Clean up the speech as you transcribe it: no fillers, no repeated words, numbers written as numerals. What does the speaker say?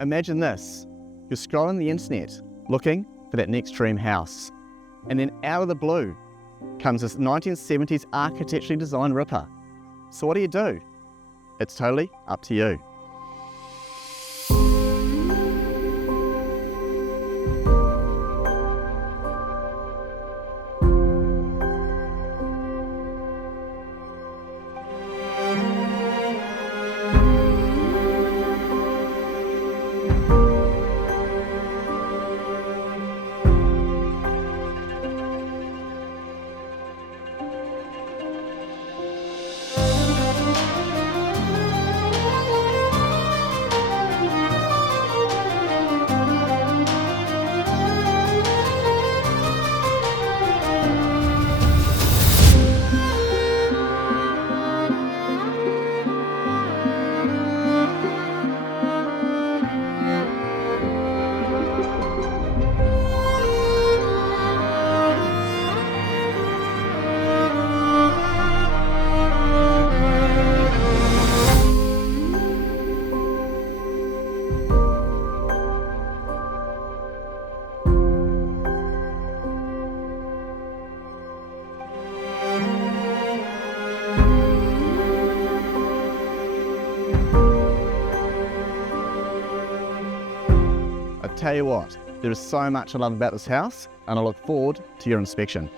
Imagine this. You're scrolling the internet, looking for that next dream house. And then out of the blue comes this 1970s architecturally designed ripper. So what do? It's totally up to you. I tell you what, there is so much I love about this house, and I look forward to your inspection.